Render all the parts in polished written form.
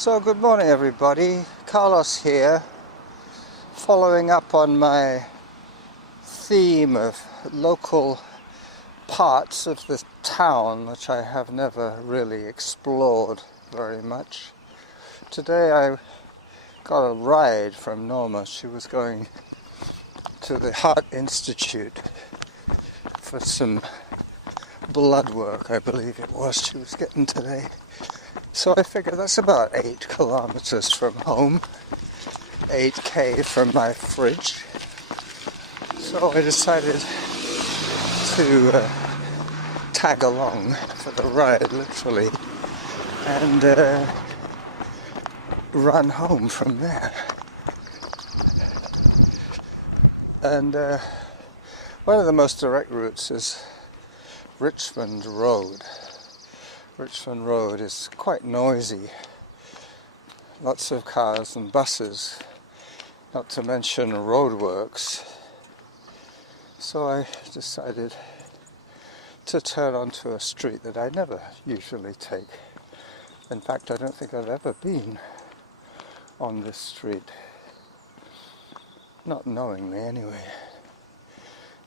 So good morning everybody, Carlos here, following up on my theme of local parts of the town which I have never really explored very much. Today I got a ride from Norma. She was going to the Heart Institute for some blood work, I believe it was, she was getting today. So I figured that's about 8 kilometers from home, 8k from my fridge. So I decided to tag along for the ride, literally, and run home from there. And one of the most direct routes is Richmond Road. Richmond Road is quite noisy, lots of cars and buses, not to mention roadworks. So I decided to turn onto a street that I never usually take. In fact, I don't think I've ever been on this street, not knowingly anyway.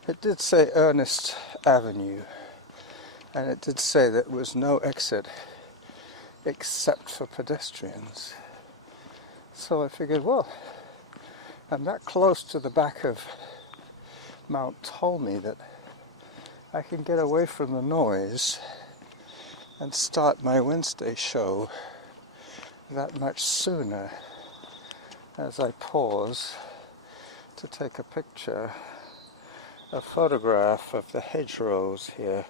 It did say Ernest Avenue, and it did say there was no exit except for pedestrians. So I figured, well, I'm that close to the back of Mount Tolmie that I can get away from the noise and start my Wednesday show that much sooner, as I pause to take a picture, a photograph of the hedgerows here,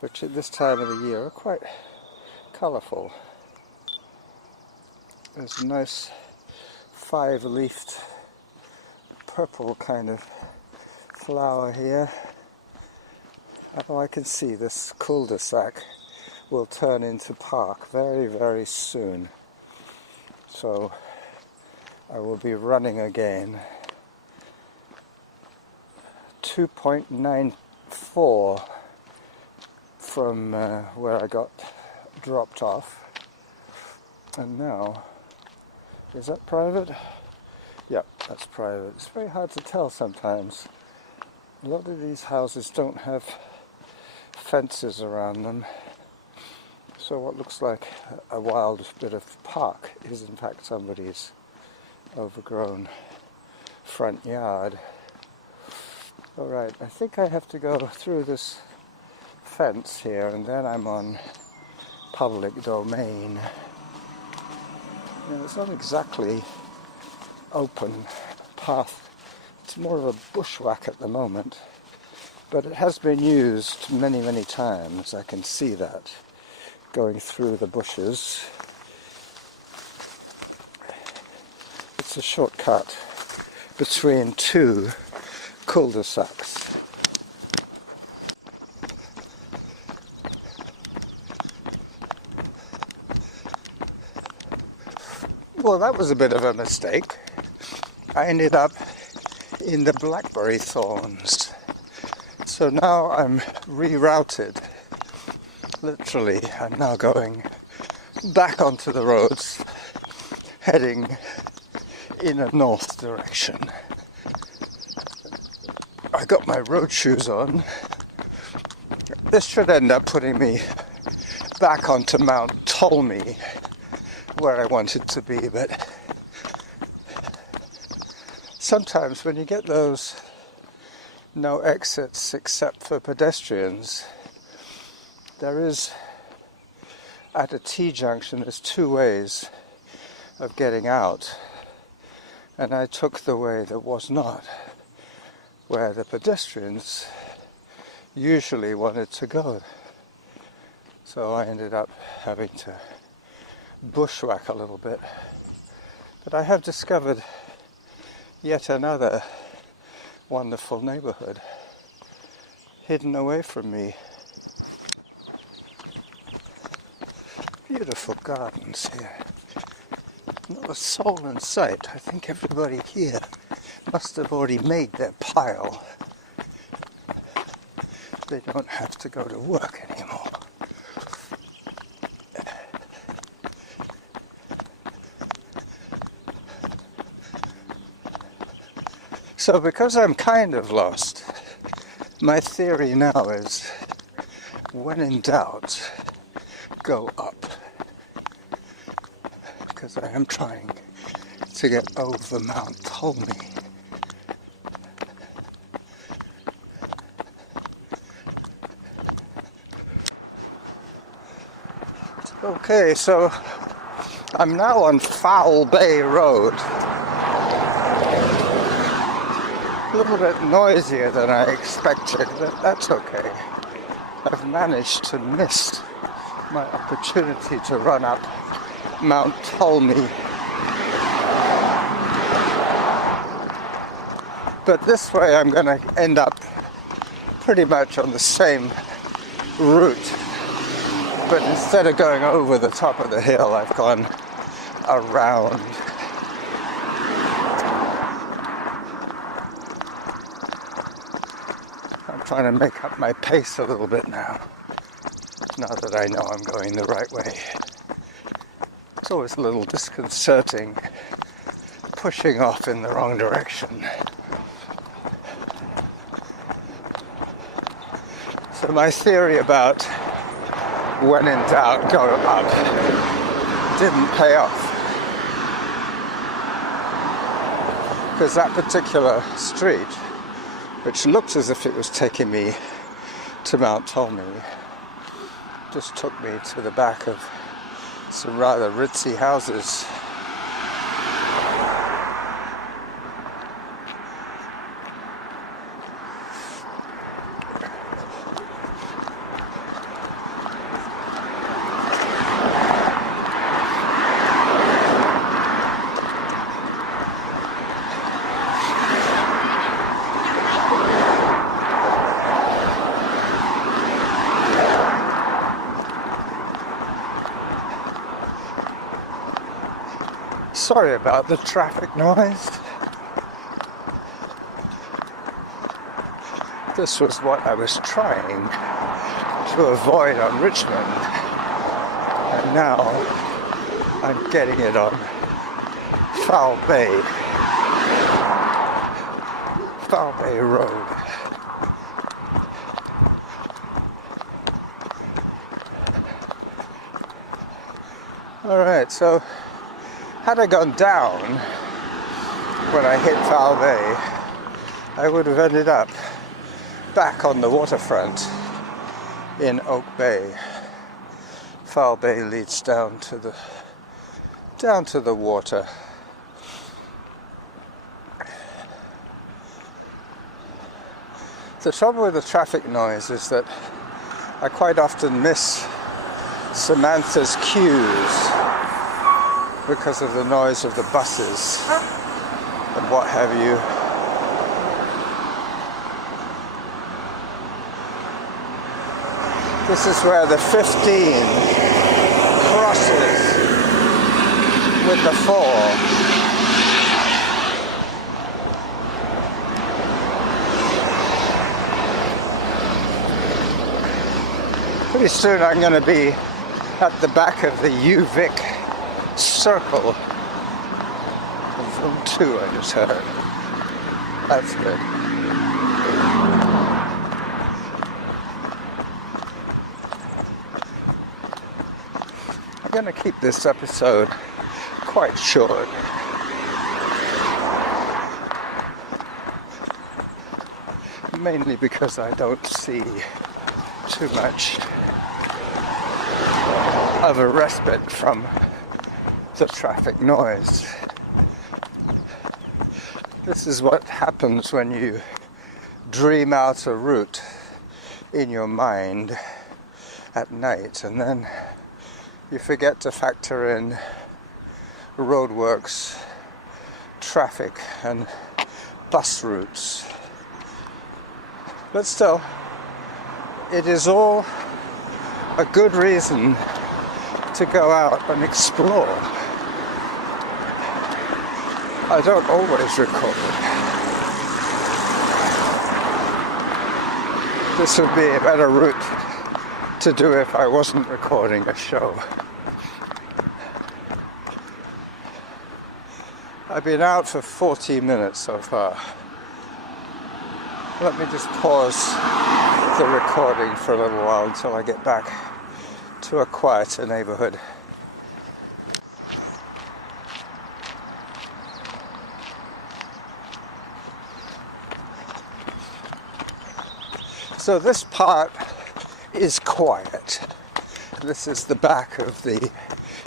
which at this time of the year are quite colourful. There's a nice 5-leafed purple kind of flower here. Although I can see this cul-de-sac will turn into park very, very soon. So I will be running again. 2.94 from where I got dropped off, and now, is that private? Yep, that's private. It's very hard to tell sometimes. A lot of these houses don't have fences around them, so what looks like a wild bit of park is in fact somebody's overgrown front yard. Alright, I think I have to go through this fence here, and then I'm on public domain. It's not exactly open path, it's more of a bushwhack at the moment, but it has been used many, many times. I can see that going through the bushes. It's a shortcut between two cul-de-sacs. Well, that was a bit of a mistake. I ended up in the blackberry thorns. So now I'm rerouted. Literally, I'm now going back onto the roads, heading in a north direction. I got my road shoes on. This should end up putting me back onto Mount Tolmie, where I wanted to be, but sometimes when you get those no exits except for pedestrians, there is, at a T-junction, there's 2 ways of getting out, and I took the way that was not, where the pedestrians usually wanted to go. So I ended up having to bushwhack a little bit. But I have discovered yet another wonderful neighborhood hidden away from me. Beautiful gardens here. Not a soul in sight. I think everybody here must have already made their pile. They don't have to go to work anymore. So because I'm kind of lost, my theory now is, when in doubt, go up. Because I am trying to get over Mount Tolmie. Okay, so I'm now on Foul Bay Road. A little bit noisier than I expected, but that's okay. I've managed to miss my opportunity to run up Mount Tolmie. But this way I'm going to end up pretty much on the same route. But instead of going over the top of the hill, I've gone around. I'm trying to make up my pace a little bit now that I know I'm going the right way. It's always a little disconcerting pushing off in the wrong direction. So my theory about when in doubt, go up, didn't pay off. Because that particular street, which looked as if it was taking me to Mount Tolmie, just took me to the back of some rather ritzy houses. Sorry about the traffic noise. This was what I was trying to avoid on Richmond, and now I'm getting it on Foul Bay Road. Alright, so had I gone down when I hit Foul Bay, I would have ended up back on the waterfront in Oak Bay. Foul Bay leads down to the water. The trouble with the traffic noise is that I quite often miss Samantha's cues because of the noise of the buses and what have you. This is where the 15 crosses with the 4. Pretty soon I'm going to be at the back of the UVic circle. Zone 2 I just heard. That's good. I'm going to keep this episode quite short. Mainly because I don't see too much of a respite from the traffic noise. This is what happens when you dream out a route in your mind at night, and then you forget to factor in roadworks, traffic, and bus routes. But still, it is all a good reason to go out and explore. I don't always record. This would be a better route to do if I wasn't recording a show. I've been out for 40 minutes so far, Let me just pause the recording for a little while until I get back to a quieter neighborhood. So this part is quiet. This is the back of the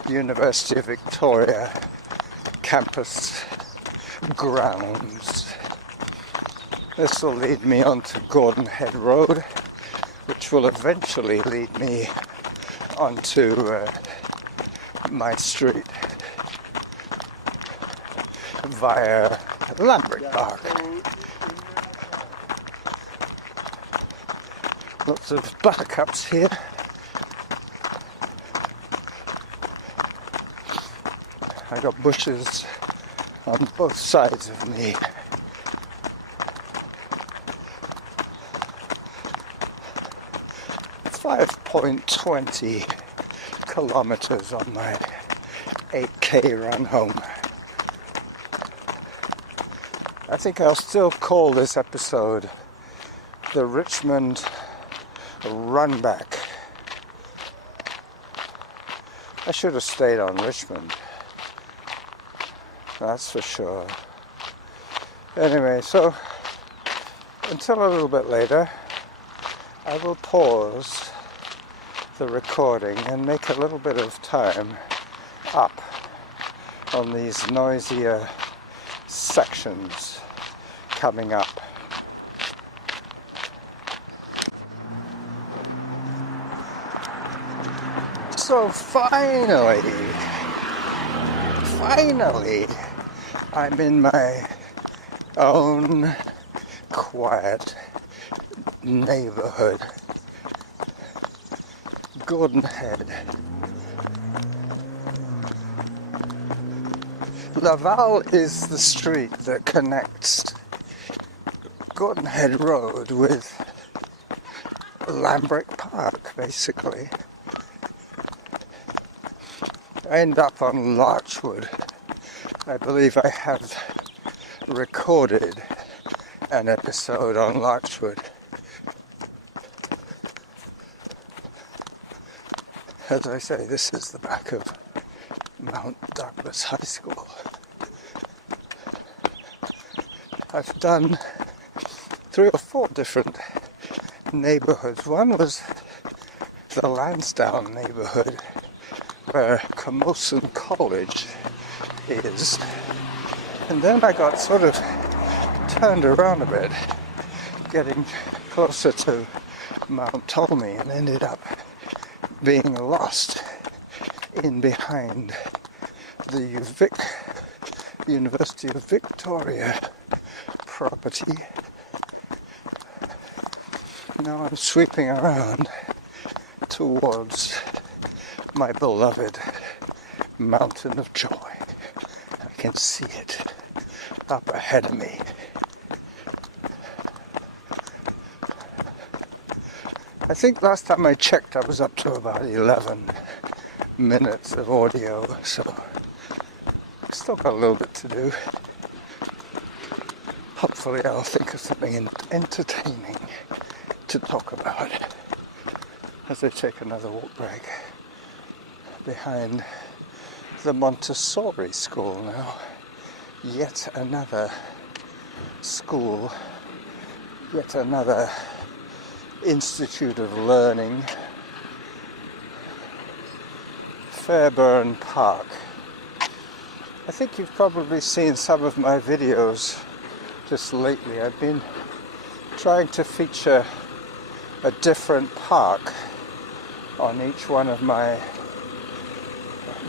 University of Victoria campus grounds. This will lead me on to Gordon Head Road, which will eventually lead me onto my street via Lambrick Park. Lots of buttercups here. I got bushes on both sides of me. .20 kilometers on my 8K run home. I think I'll still call this episode the Richmond Runback. I should have stayed on Richmond, that's for sure. Anyway, so until a little bit later, I will pause the recording and make a little bit of time up on these noisier sections coming up. So finally, I'm in my own quiet neighborhood. Gordon Head. Laval is the street that connects Gordon Head Road with Lambrick Park, basically. I end up on Larchwood. I believe I have recorded an episode on Larchwood. As I say, this is the back of Mount Douglas High School. I've done 3 or 4 different neighborhoods. One was the Lansdowne neighborhood, where Camosun College is. And then I got sort of turned around a bit, getting closer to Mount Tolmie, and ended up being lost in behind the University of Victoria property. Now I'm sweeping around towards my beloved Mountain of Joy. I can see it up ahead of me. I think last time I checked I was up to about 11 minutes of audio, so still got a little bit to do. Hopefully I'll think of something entertaining to talk about as I take another walk back behind the Montessori school now. Yet another school, yet another Institute of Learning. Fairburn Park. I think you've probably seen some of my videos just lately. I've been trying to feature a different park on each one of my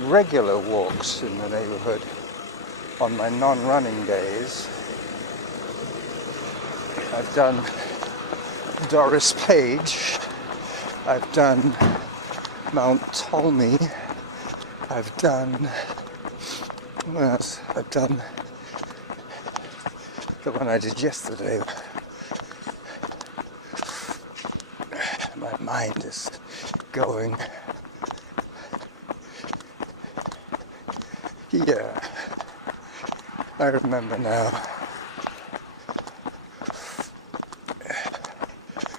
regular walks in the neighborhood on my non-running days. I've done Doris Page, I've done Mount Tolmie, I've done, what else? I've done the one I did yesterday. My mind is going. Yeah, I remember now.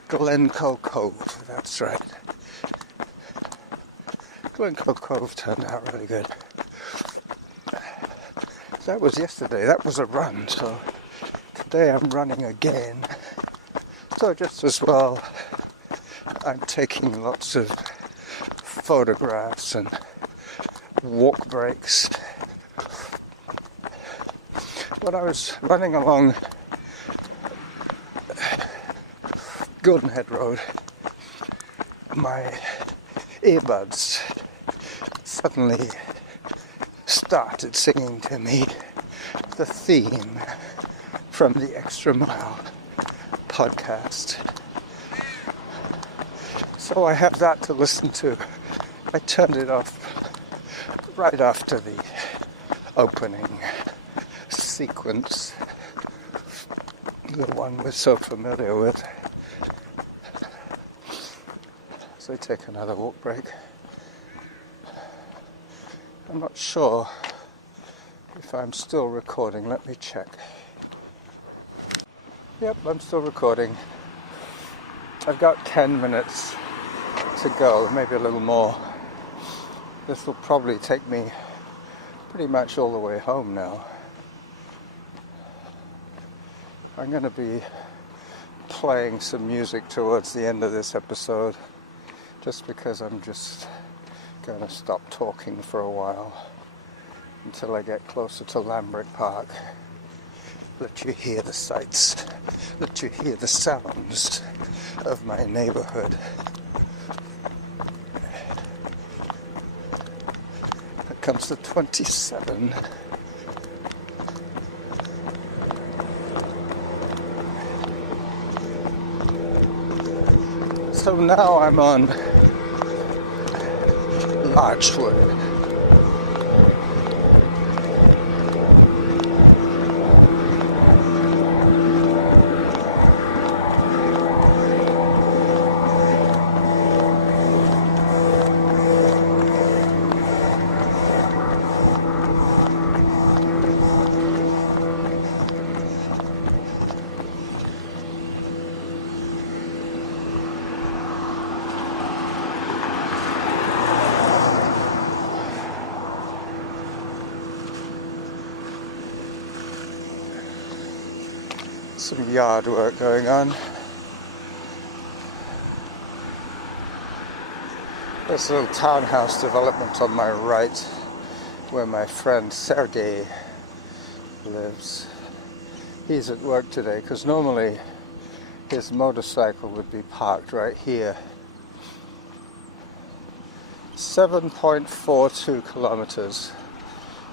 Glencoe Cove, that's right. Glencoe Cove turned out really good. That was yesterday, that was a run, so today I'm running again. So just as well, I'm taking lots of photographs and walk breaks. When I was running along Goldenhead Road, my earbuds suddenly started singing to me the theme from the Extra Mile podcast. So I have that to listen to. I turned it off right after the opening sequence, the one we're so familiar with. So I take another walk break. I'm not sure if I'm still recording. Let me check. Yep, I'm still recording. I've got 10 minutes to go, maybe a little more. This will probably take me pretty much all the way home now. I'm going to be playing some music towards the end of this episode, just because I'm just going to stop talking for a while until I get closer to Lambrick Park. Let you hear the sights, let you hear the sounds of my neighborhood. Here comes the 27. So now I'm on Larchwood. Some yard work going on. There's a little townhouse development on my right where my friend Sergey lives. He's at work today because normally his motorcycle would be parked right here. 7.42 kilometers.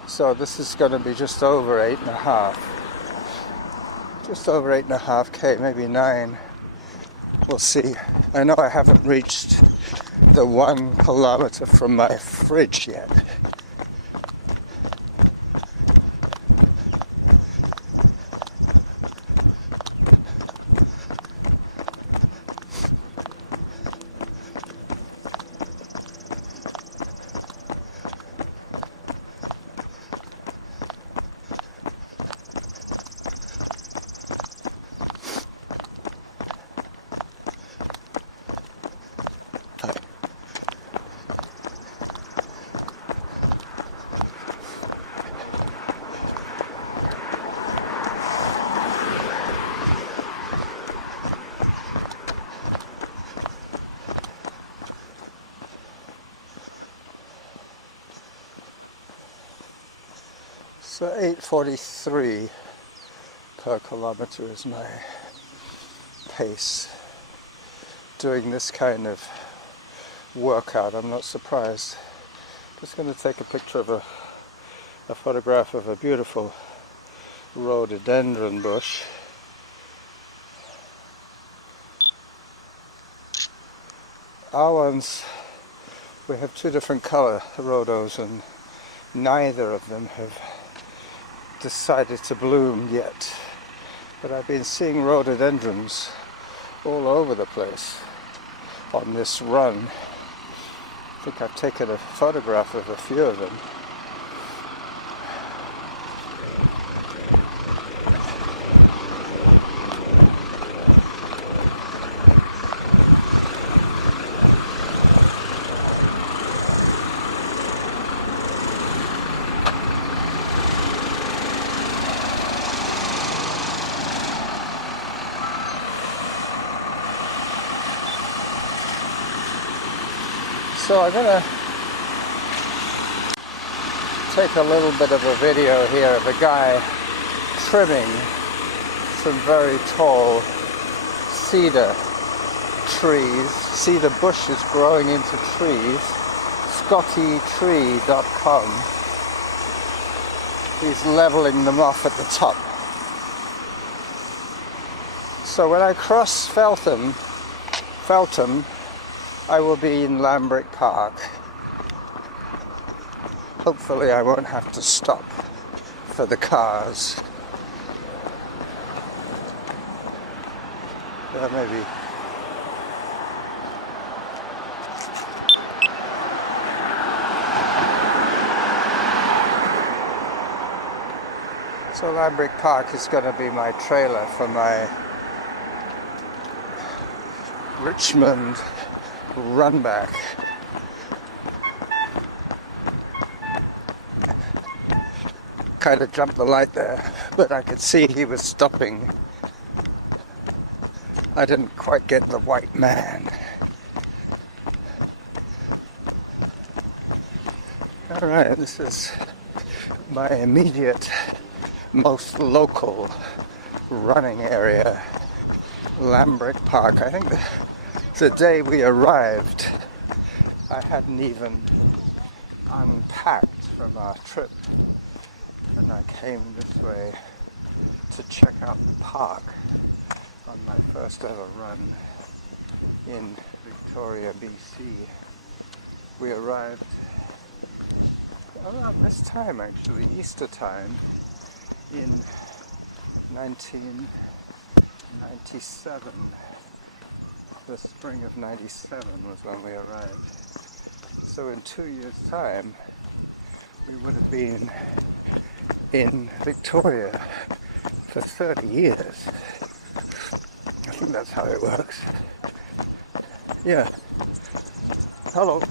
So this is going to be just over 8.5. Just over 8.5k, maybe 9. We'll see. I know I haven't reached the 1 kilometer from my fridge yet. So 8:43 per kilometer is my pace. Doing this kind of workout, I'm not surprised. Just going to take a picture of a photograph of a beautiful rhododendron bush. Our ones, we have two different color rhodos and neither of them have decided to bloom yet, but I've been seeing rhododendrons all over the place on this run. I think I've taken a photograph of a few of them. So I'm gonna take a little bit of a video here of a guy trimming some very tall cedar trees, cedar bushes growing into trees. ScottyTree.com. He's leveling them off at the top. So when I cross Feltham, I will be in Lambrick Park. Hopefully I won't have to stop for the cars. Maybe. So Lambrick Park is going to be my trailer for my Richmond Runback. Kind of jumped the light there, but I could see he was stopping. I didn't quite get the white man. Alright, this is my immediate, most local running area, Lambrick Park. I think the day we arrived, I hadn't even unpacked from our trip, and I came this way to check out the park on my first ever run in Victoria, BC. We arrived around this time, actually, Easter time, in 1997. The spring of 97 was when we arrived. So in 2 years' time, we would have been in Victoria for 30 years. I think that's how it works. Yeah. Hello.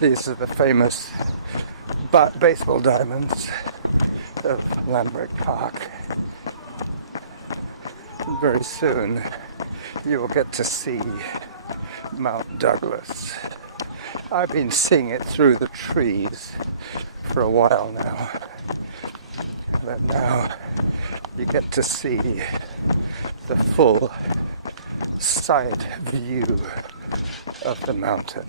These are the famous baseball diamonds of Lambrick Park. Very soon you will get to see Mount Douglas. I've been seeing it through the trees for a while now, but now you get to see the full side view of the mountain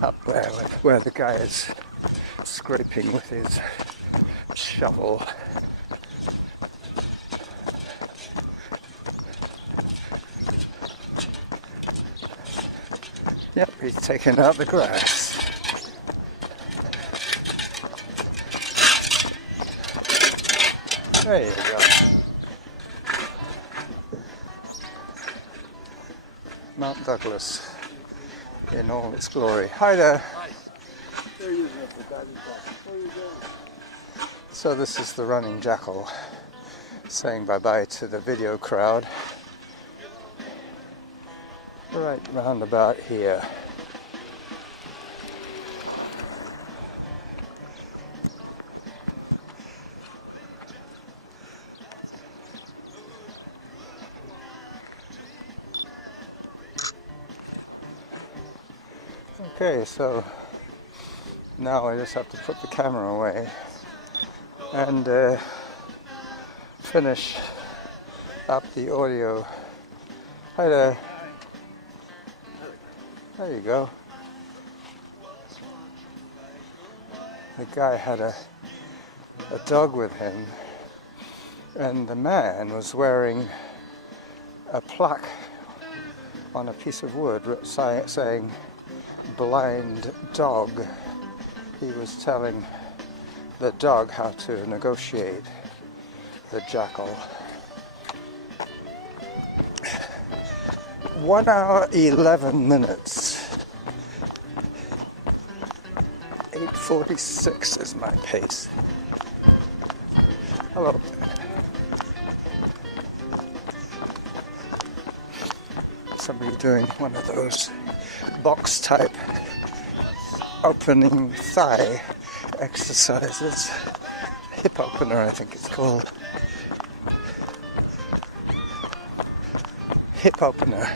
up there where the guy is scraping with his shovel. Yep, he's taking out the grass. There you go. Mount Douglas in all its glory. Hi there. Hi. There you go, the diving park. Where are you going? So this is the running Jackal saying bye-bye to the video crowd. Right round about here. Okay, so now I just have to put the camera away and finish up the audio. Hi there. There you go. The guy had a dog with him, and the man was wearing a plaque on a piece of wood saying blind dog. He was telling the dog how to negotiate the jackal. 1 hour 11 minutes. 8:46 is my pace. Hello. Somebody doing one of those box type opening thigh exercises. Hip opener, I think it's called. hip opener.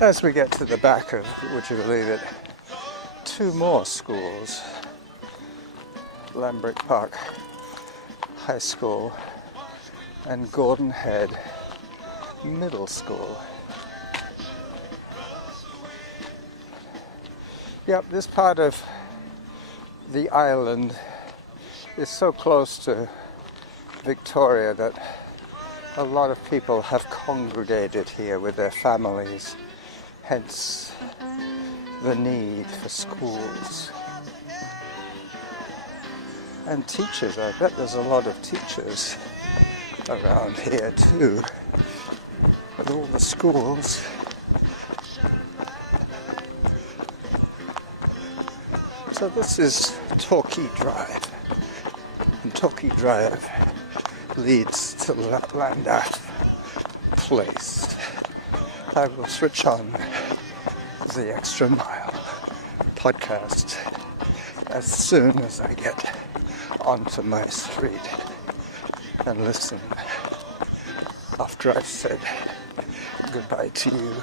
As we get to the back of, would you believe it, 2 more schools. Lambrick Park High School and Gordon Head Middle School. Yep, this part of the island is so close to Victoria that a lot of people have congregated here with their families, hence the need for schools. And teachers, I bet there's a lot of teachers around here too, with all the schools. So this is Torquay Drive, and Torquay Drive leads to Llandaff Place. I will switch on the Extra Mile podcast as soon as I get onto my street and listen. After I've said goodbye to you,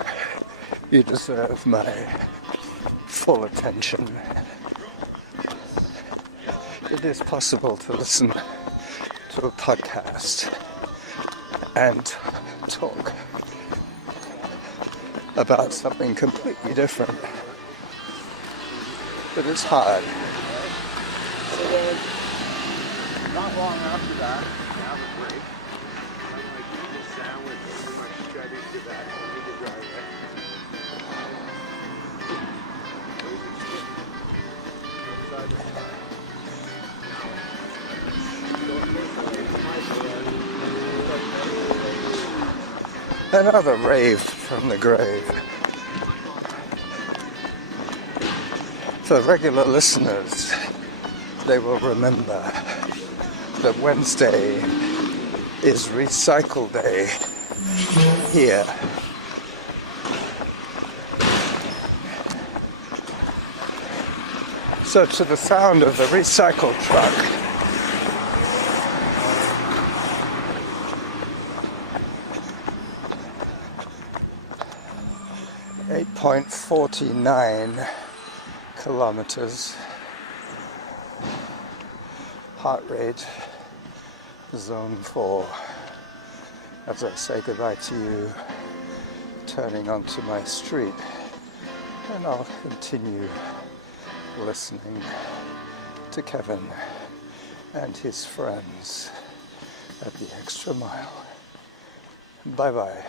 you deserve my full attention. It is possible to listen to a podcast and talk about something completely different, but it's hard. So then, not long after that, we have a break. I'm like, eat a sandwich, pretty much straight into that into the driveway. Outside the car. Another rave from the grave. For regular listeners, they will remember that Wednesday is Recycle Day here. So to the sound of the recycle truck, 8.49 kilometers. Heart rate, zone 4. As I say goodbye to you, turning onto my street, and I'll continue listening to Kevin and his friends at the Extra Mile. Bye bye.